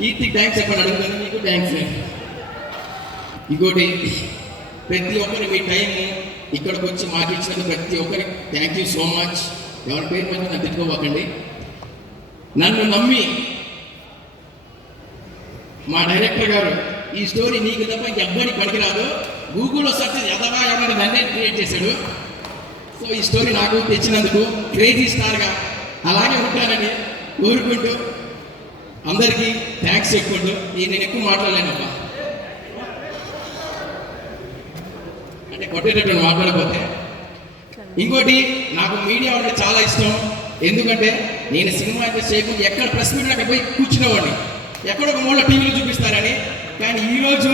కీర్తి thanks చెప్పండి అడుగుతాను, మీకు థ్యాంక్స్. ఇంకోటి, ప్రతి ఒక్కరు మీ టైం ఇక్కడికి వచ్చి మాకు ఇచ్చినందుకు ప్రతి ఒక్కరికి థ్యాంక్ యూ సో మచ్. ఎవరి పేరు మంచి నన్ను తిట్టుకోకండి. నన్ను నమ్మి మా డైరెక్టర్ గారు ఈ స్టోరీ నీకు తప్ప ఇంకెవ్వరికి పనికిరాదు, గూగుల్లో సెర్చ్ ఎదవా ఏమన్నా నన్నే క్రియేట్ చేశాడు. సో ఈ స్టోరీ నాకు తెచ్చినందుకు క్రేజీ స్టార్గా అలాగే ఉంటానని కోరుకుంటూ అందరికీ థ్యాంక్స్ చెప్పుకుంటూ నేను ఎక్కువ మాట్లాడలేనబ్బా, అంటే కొట్టేటట్టు మాట్లాడకపోతే. ఇంకోటి, నాకు మీడియా అంటే చాలా ఇష్టం. ఎందుకంటే నేను సినిమా అంటే చేయకుండా ఎక్కడ ప్రెస్ మీట్ అక్కడ పోయి కూర్చునేవాడిని, ఎక్కడో ఒక మూల టీవీలో చూపిస్తారని. కానీ ఈరోజు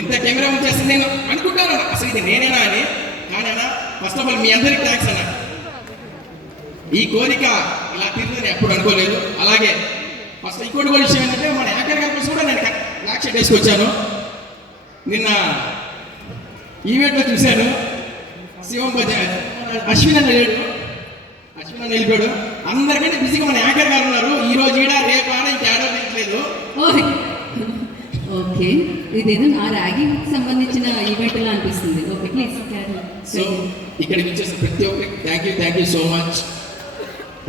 ఇంత కెమెరా వచ్చేసి నేను అనుకుంటాను అసలు ఇది నేనేనా అని. కానీ అన్న, ఫస్ట్ ఆఫ్ ఆల్ మీ అందరికీ థ్యాంక్స్ అన్న. ఈ కోరిక ఇలా తీరుతుందని ఎప్పుడు అనుకోలేదు. అలాగే ఫస్ట్ ఇంకోటి కూడా విషయం ఏంటంటే, మన యాంకర్ గారి కోసం కూడా నేను బ్లాక్ షర్ట్ వేసుకొచ్చాను. నిన్న ఈవెంట్లో చూశాను, శివం అశ్విన్ అన్న లేడు, అశ్విన్ అన్న వెళ్ళిపోయాడు. అందరికంటే బిజీగా మన యాంకర్ గారు ఉన్నారు. ఈ రోజు ఈడ రేపు ఆడ ఇంకేడో లేదు. ఓకే, ఇదేదో నా ర్యాగింగ్ సంబంధించిన ఈవెంట్ లా అనిపిస్తుంది. Okay, please. సో ఇక్కడికి వచ్చేసి ప్రతి ఒక్కరికి thank you so much.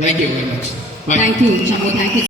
Thank you very much. Thank you.